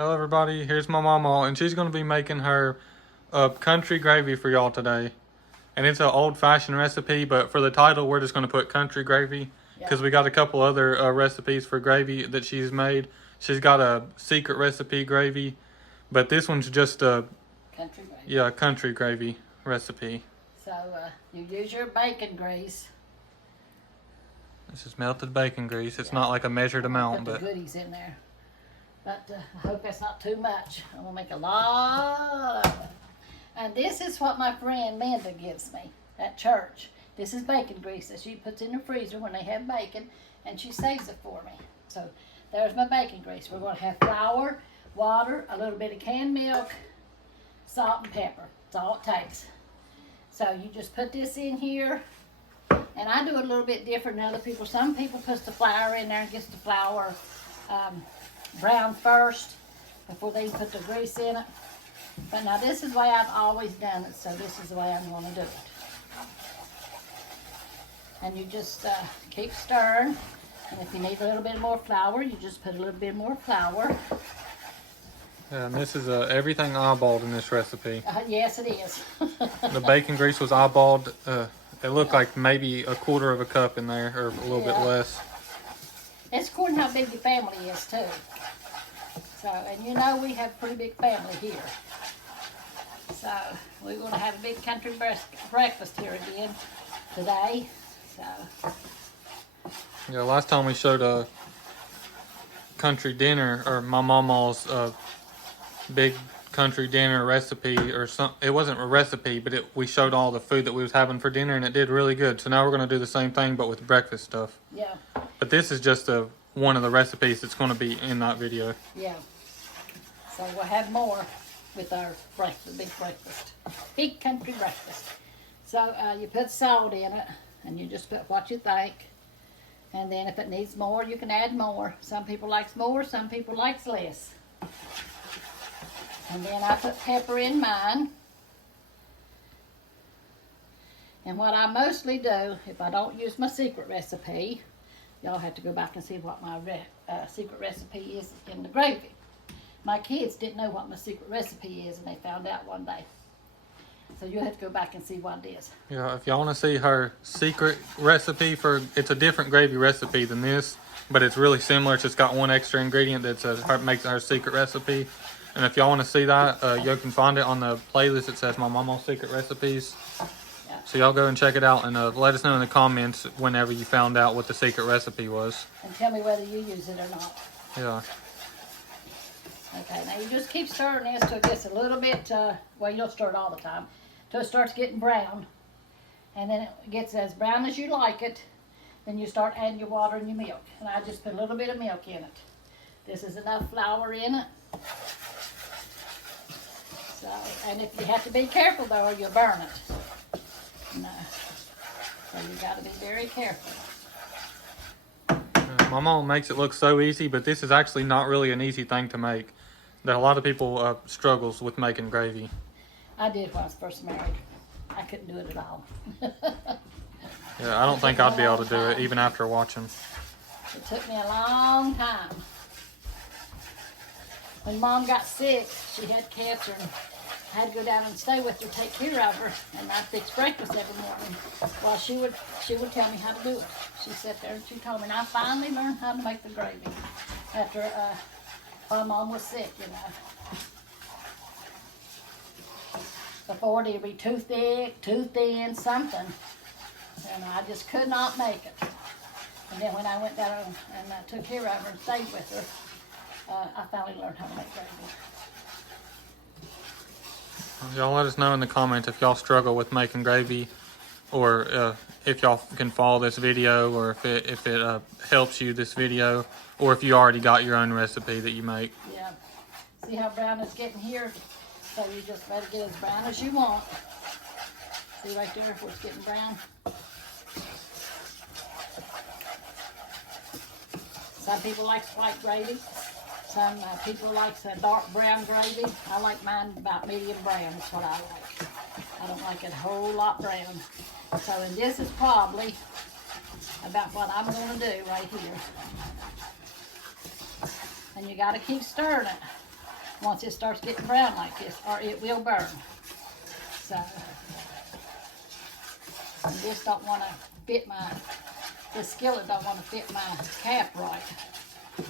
Hello everybody, here's my mama, and she's going to be making her country gravy for y'all today. And it's an old-fashioned recipe, but for the title we're just going to put country gravy because we got a couple other recipes for gravy that she's made. She's got a secret recipe gravy, but this one's just a country gravy recipe. So you use your bacon grease. This is melted bacon grease. It's not like a measured amount, but the goodies in there. But I hope that's not too much. I'm gonna make a lot of it. And this is what my friend Manda gives me at church. This is bacon grease that she puts in the freezer when they have bacon, and she saves it for me. So there's my bacon grease. We're gonna have flour, water, a little bit of canned milk, salt and pepper. That's all it takes. So you just put this in here, and I do it a little bit different than other people. Some people put the flour in there and gets the flour brown first before they put the grease in it. But now this is the way I've always done it, so this is the way I'm going to do it. And you just keep stirring, and if you need a little bit more flour, you just put a little bit more flour. Yeah, and this is everything eyeballed in this recipe. Yes, it is. The bacon grease was eyeballed. It looked like maybe a quarter of a cup in there, or a little bit less. It's according to how big your family is, too. So, and you know we have a pretty big family here. So, we're going to have a big country breakfast here again today. So. Yeah, last time we showed a country dinner, or my Mamaw's big country dinner recipe, or some. It wasn't a recipe, but we showed all the food that we was having for dinner, and it did really good. So now we're going to do the same thing, but with breakfast stuff. Yeah. But this is just one of the recipes that's going to be in that video. Yeah. So we'll have more with our breakfast, big country breakfast. So you put salt in it, and you just put what you think. And then if it needs more, you can add more. Some people likes more, some people likes less. And then I put pepper in mine. And what I mostly do, if I don't use my secret recipe, y'all have to go back and see what my secret recipe is in the gravy. My kids didn't know what my secret recipe is, and they found out one day. So you'll have to go back and see what it is. Yeah, if y'all want to see her secret recipe it's a different gravy recipe than this, but it's really similar. It's just got one extra ingredient that makes it her secret recipe. And if y'all want to see that, you can find it on the playlist. It says My Mamaw's Secret Recipes. Yeah. So y'all go and check it out, and let us know in the comments whenever you found out what the secret recipe was. And tell me whether you use it or not. Yeah. Okay, now you just keep stirring this till it gets a little bit, well, you don't stir it all the time, till it starts getting brown. And then it gets as brown as you like it, then you start adding your water and your milk. And I just put a little bit of milk in it. This is enough flour in it. So, and if you have to be careful though, or you'll burn it. No. So you got to be very careful. My mom makes it look so easy, but this is actually not really an easy thing to make. That a lot of people struggles with making gravy. I did when I was first married. I couldn't do it at all. Yeah, I don't think I'd be able to do it even after watching. It took me a long time. When Mom got sick, she had cancer, and I had to go down and stay with her, take care of her, and I'd fix breakfast every morning. Well, she would tell me how to do it. She sat there and she told me, and I finally learned how to make the gravy after while Mom was sick, you know. Before it'd be too thick, too thin, something, and I just could not make it. And then when I went down and took care of her and stayed with her, I finally learned how to make gravy. Y'all let us know in the comments if y'all struggle with making gravy, or if y'all can follow this video, or if it helps you, this video, or if you already got your own recipe that you make. Yeah. See how brown it's getting here? So you just let it get as brown as you want. See right there where it's getting brown? Some people like white gravy. Some people like dark brown gravy. I like mine about medium brown. That's what I like. I don't like it a whole lot brown. So, and this is probably about what I'm going to do right here. And you got to keep stirring it. once it starts getting brown like this, or it will burn. So, I just don't want to fit the skillet don't want to fit my cap right.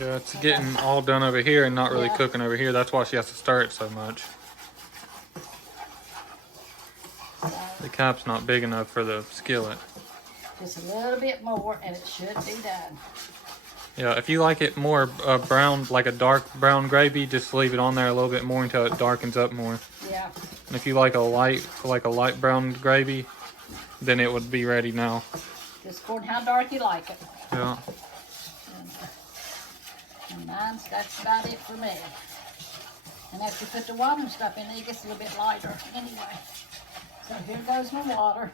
Yeah, it's getting all done over here and not really Yeah. cooking over here. That's why she has to stir it so much. So, The cap's not big enough for the skillet. just a little bit more and it should be done. Yeah, if you like it more brown, like a dark brown gravy, just leave it on there a little bit more until it darkens up more. Yeah. And if you like a light brown gravy, then it would be ready now. Just according how dark you like it. Yeah. And that's about it for me. And after you put the water and stuff in, it gets a little bit lighter anyway. So here goes my water.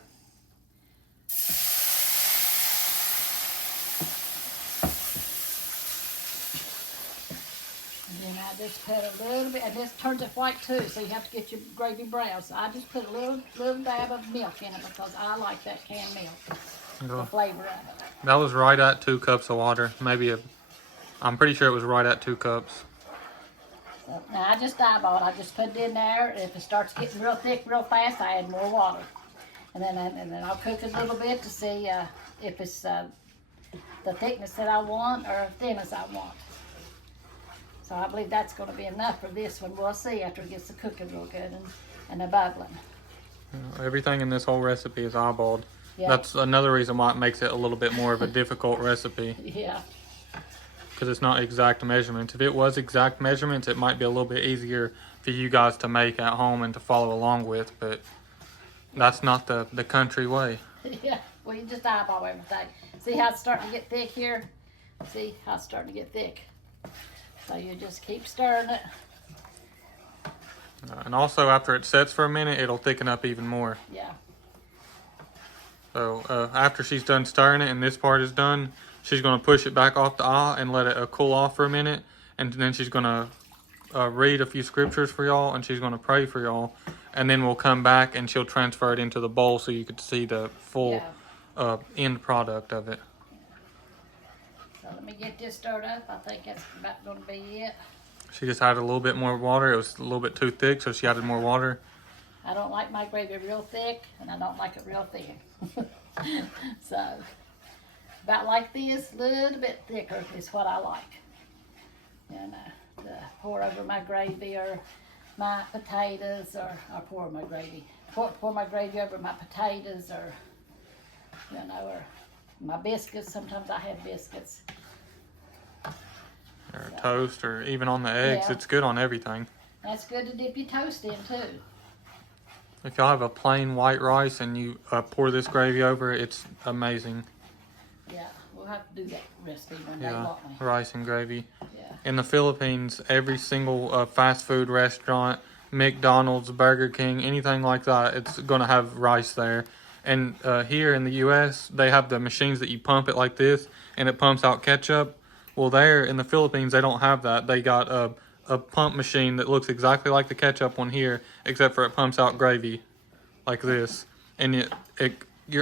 And then I just put a little bit, and this turns it white too, so you have to get your gravy brown. So I just put a little dab of milk in it because I like that canned milk, the flavor of it. That was right at 2 cups of water. I'm pretty sure it was right at 2 cups. So now I just eyeball it. I just put it in there. And if it starts getting real thick real fast, I add more water. And then I'll cook it a little bit to see if it's the thickness that I want or thin as I want. So I believe that's going to be enough for this one. We'll see after it gets to cooking real good and the bubbling. Everything in this whole recipe is eyeballed. Yeah. That's another reason why it makes it a little bit more of a difficult recipe. Yeah. Because it's not exact measurements. If it was exact measurements, it might be a little bit easier for you guys to make at home and to follow along with. But that's not the country way. Yeah. Well, you just eyeball everything. See how it's starting to get thick here? See how it's starting to get thick? So you just keep stirring it. And also, after it sets for a minute, it'll thicken up even more. Yeah. So after she's done stirring it and this part is done, she's going to push it back off the eye and let it cool off for a minute. And then she's going to read a few scriptures for y'all, and she's going to pray for y'all. And then we'll come back and she'll transfer it into the bowl so you could see the full end product of it. So let me get this stirred up. I think that's about going to be it. She just added a little bit more water. It was a little bit too thick, so she added more water. I don't like my gravy real thick, and I don't like it real thin. So, about like this, a little bit thicker is what I like. And to pour over my gravy or my potatoes, or pour my gravy. Pour my gravy over my potatoes, or or my biscuits. Sometimes I have biscuits. Or toast, or even on the eggs. Yeah. It's good on everything. That's good to dip your toast in too. If y'all have a plain white rice and you pour this gravy over it, it's amazing. Yeah, we'll have to do that recipe one day, won't we? Rice and gravy. Yeah. In the Philippines, every single fast food restaurant, McDonald's, Burger King, anything like that, it's going to have rice there. And here in the U.S., they have the machines that you pump it like this, and it pumps out ketchup. Well, there in the Philippines, they don't have that. They got a pump machine that looks exactly like the ketchup one here, except for it pumps out gravy like this. And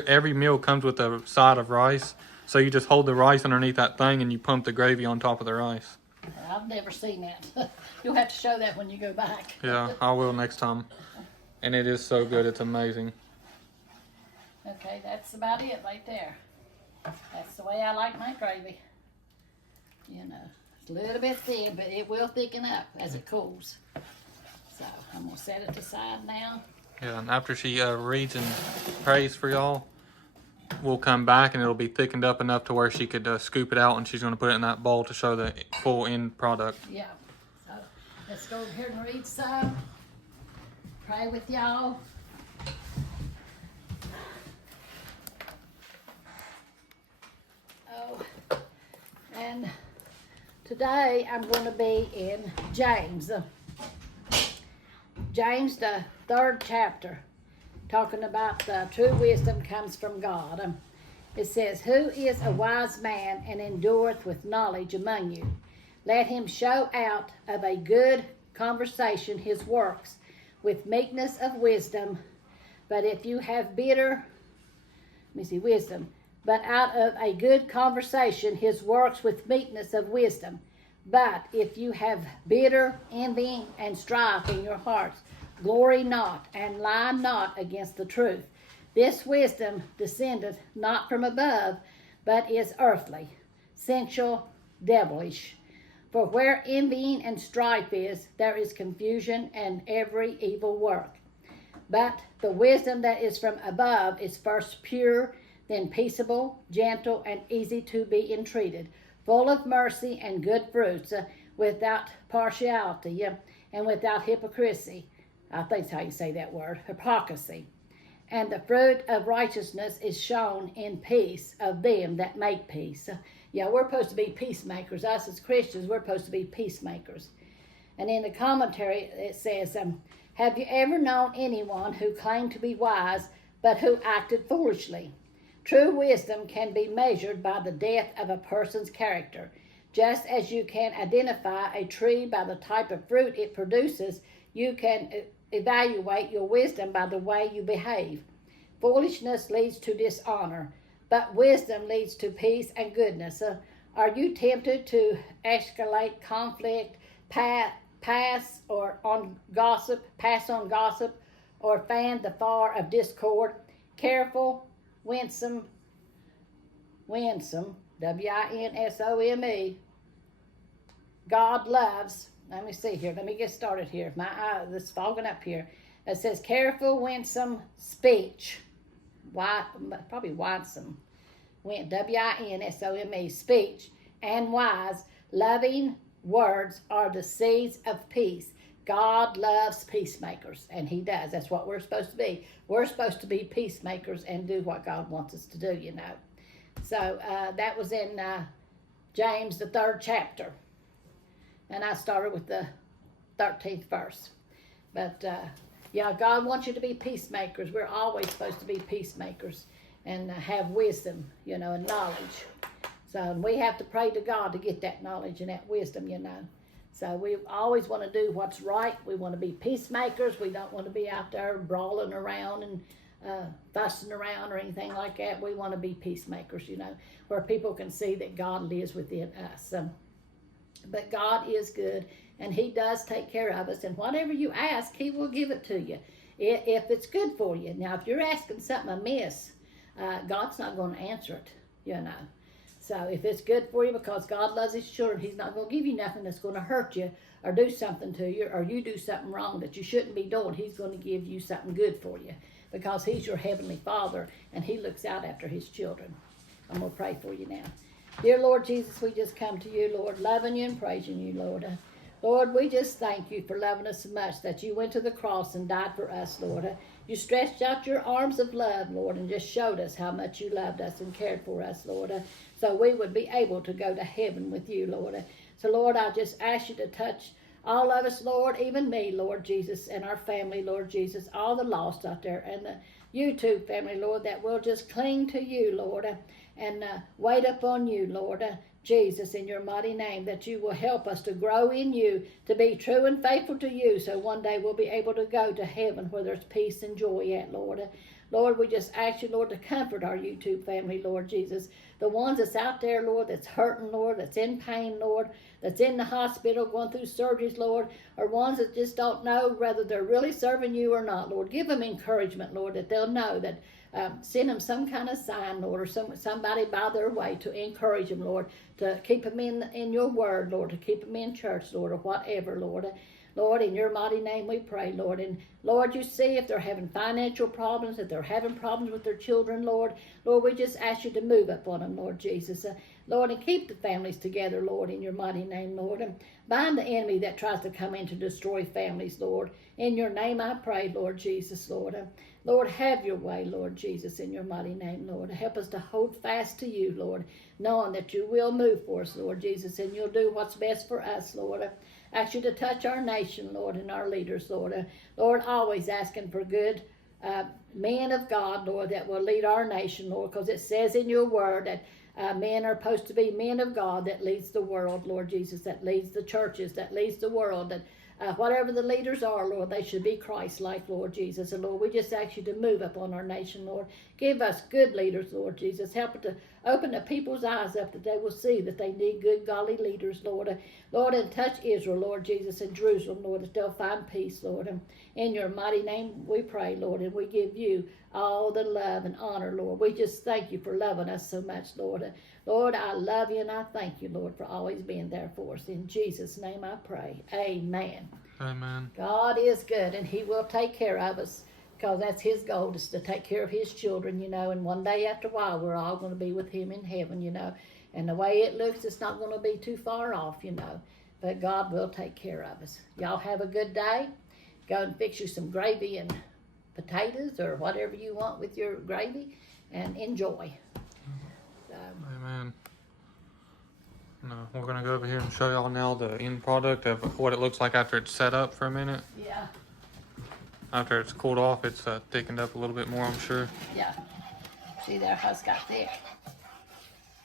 every meal comes with a side of rice. So you just hold the rice underneath that thing and you pump the gravy on top of the rice. I've never seen that. You'll have to show that when you go back. Yeah, I will next time. And it is so good. It's amazing. Okay, that's about it right there. That's the way I like my gravy. It's a little bit thin, but it will thicken up as it cools. So I'm going to set it aside now. Yeah, and after she reads and prays for y'all, we'll come back and it'll be thickened up enough to where she could scoop it out, and she's going to put it in that bowl to show the full end product. Yeah. So let's go over here and read some. Pray with y'all. Oh, and today I'm going to be in James. James, the 3rd chapter, talking about the true wisdom comes from God. It says, "Who is a wise man and endureth with knowledge among you? Let him show out of a good conversation his works with meekness of wisdom. But if you have wisdom, but out of a good conversation his works with meekness of wisdom. But if you have bitter envy and strife in your hearts, glory not, and lie not against the truth. This wisdom descendeth not from above, but is earthly, sensual, devilish. For where envying and strife is, there is confusion and every evil work. But the wisdom that is from above is first pure, then peaceable, gentle, and easy to be entreated, full of mercy and good fruits, without partiality, and without hypocrisy. I think that's how you say that word, hypocrisy. And the fruit of righteousness is shown in peace of them that make peace. Yeah, we're supposed to be peacemakers. Us as Christians, we're supposed to be peacemakers. And in the commentary, it says, have you ever known anyone who claimed to be wise, but who acted foolishly? True wisdom can be measured by the depth of a person's character. Just as you can identify a tree by the type of fruit it produces, you can evaluate your wisdom by the way you behave. Foolishness leads to dishonor, but wisdom leads to peace and goodness. Are you tempted to escalate conflict, pass on gossip, or fan the fire of discord? Careful, winsome, W-I-N-S-O-M-E. God loves. Let me see here. Let me get started here. My eye is fogging up here. It says careful, winsome speech. Probably winsome. W-I-N-S-O-M-E, speech, and wise, loving words are the seeds of peace. God loves peacemakers, and He does. That's what we're supposed to be. We're supposed to be peacemakers and do what God wants us to do, you know. So that was in James, the 3rd chapter. And I started with the 13th verse. But, yeah, God wants you to be peacemakers. We're always supposed to be peacemakers and have wisdom, you know, and knowledge. So we have to pray to God to get that knowledge and that wisdom, you know. So we always want to do what's right. We want to be peacemakers. We don't want to be out there brawling around and fussing around or anything like that. We want to be peacemakers, you know, where people can see that God lives within us. But God is good, and He does take care of us. And whatever you ask, He will give it to you if it's good for you. Now, if you're asking something amiss, God's not going to answer it, you know. So if it's good for you because God loves His children, He's not going to give you nothing that's going to hurt you or do something to you, or you do something wrong that you shouldn't be doing. He's going to give you something good for you because He's your Heavenly Father, and He looks out after His children. I'm going to pray for you now. Dear Lord Jesus, we just come to you, Lord, loving you and praising you, Lord. Lord, we just thank you for loving us so much that you went to the cross and died for us, Lord. You stretched out your arms of love, Lord, and just showed us how much you loved us and cared for us, Lord, so we would be able to go to heaven with you, Lord. So, Lord, I just ask you to touch all of us, Lord, even me, Lord Jesus, and our family, Lord Jesus, all the lost out there, and the YouTube family, Lord, that will just cling to you, Lord, and wait upon you, Lord Jesus, in your mighty name, that you will help us to grow in you, to be true and faithful to you, so one day we'll be able to go to heaven where there's peace and joy at, Lord. Lord, we just ask you, Lord, to comfort our YouTube family, Lord Jesus. The ones that's out there, Lord, that's hurting, Lord, that's in pain, Lord, that's in the hospital going through surgeries, Lord, or ones that just don't know whether they're really serving you or not, Lord. Give them encouragement, Lord, that they'll know that send them some kind of sign, Lord, or somebody by their way to encourage them, Lord, to keep them in your word, Lord, to keep them in church, Lord, or whatever, Lord. Lord, in your mighty name we pray, Lord. And Lord, you see if they're having financial problems, if they're having problems with their children, Lord. Lord, we just ask you to move upon them, Lord Jesus. Lord, and keep the families together, Lord, in your mighty name, Lord. And bind the enemy that tries to come in to destroy families, Lord. In your name I pray, Lord Jesus, Lord. Lord, have your way, Lord Jesus, in your mighty name, Lord. Help us to hold fast to you, Lord, knowing that you will move for us, Lord Jesus, and you'll do what's best for us, Lord. Ask you to touch our nation, Lord, and our leaders, Lord. Lord, always asking for good men of God, Lord, that will lead our nation, Lord, because it says in your word that men are supposed to be men of God that leads the world, Lord Jesus, that leads the churches, that leads the world, that whatever the leaders are, Lord, they should be Christ-like, Lord Jesus. And Lord, we just ask you to move upon our nation, Lord. Give us good leaders, Lord Jesus. Help it to open the people's eyes up that they will see that they need good, godly leaders, Lord. Lord, and touch Israel, Lord Jesus, and Jerusalem, Lord, that they'll find peace, Lord. And in your mighty name we pray, Lord, and we give you all the love and honor, Lord. We just thank you for loving us so much, Lord. Lord, I love you and I thank you, Lord, for always being there for us. In Jesus' name I pray. Amen. Amen. God is good and he will take care of us because that's his goal, is to take care of his children, and one day after a while we're all going to be with him in heaven, and the way it looks, it's not going to be too far off, but God will take care of us. Y'all have a good day. Go and fix you some gravy and potatoes or whatever you want with your gravy and enjoy. Amen. No, we're going to go over here and show y'all now the end product of what it looks like after it's set up for a minute. Yeah. After it's cooled off, it's thickened up a little bit more, I'm sure. Yeah. See there how it's got thick.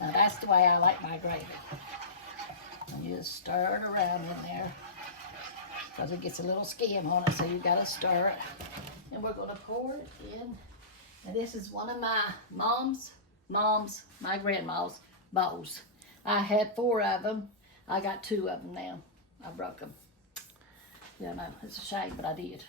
Now that's the way I like my gravy. And you just stir it around in there because it gets a little skim on it, so you got to stir it. And we're going to pour it in. And this is one of my my grandma's bowls. I had 4 of them. I got 2 of them now. I broke them. No, it's a shame, but I did.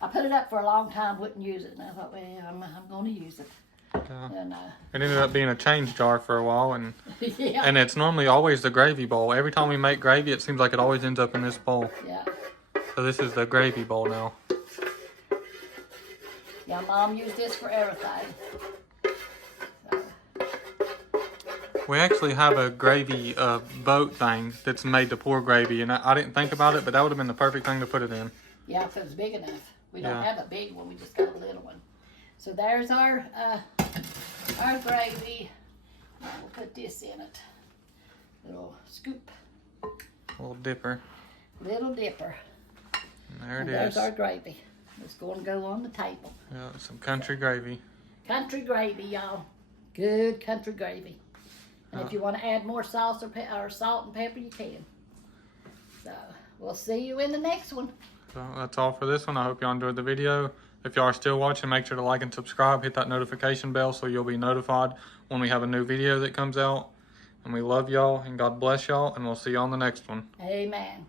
I put it up for a long time, wouldn't use it, and I thought, well, I'm going to use it. And, it ended up being a change jar for a while, and yeah. and it's normally always the gravy bowl. Every time we make gravy, it seems like it always ends up in this bowl. Yeah. So this is the gravy bowl now. Yeah, Mom used this for everything. We actually have a gravy boat thing that's made to pour gravy, and I didn't think about it, but that would have been the perfect thing to put it in. Yeah, if it was big enough. We don't Yeah. have a big one, we just got a little one. So there's our gravy. We'll put this in it. Little scoop. Little dipper. Little dipper. And there it There's is. our gravy. It's going to go on the table. Yeah, some country gravy. Country gravy, y'all. Good country gravy. And if you want to add more sauce or salt and pepper, you can. So we'll see you in the next one. So that's all for this one. I hope y'all enjoyed the video. If y'all are still watching, make sure to like and subscribe. Hit that notification bell so you'll be notified when we have a new video that comes out. And we love y'all and God bless y'all, and we'll see y'all on the next one. Amen.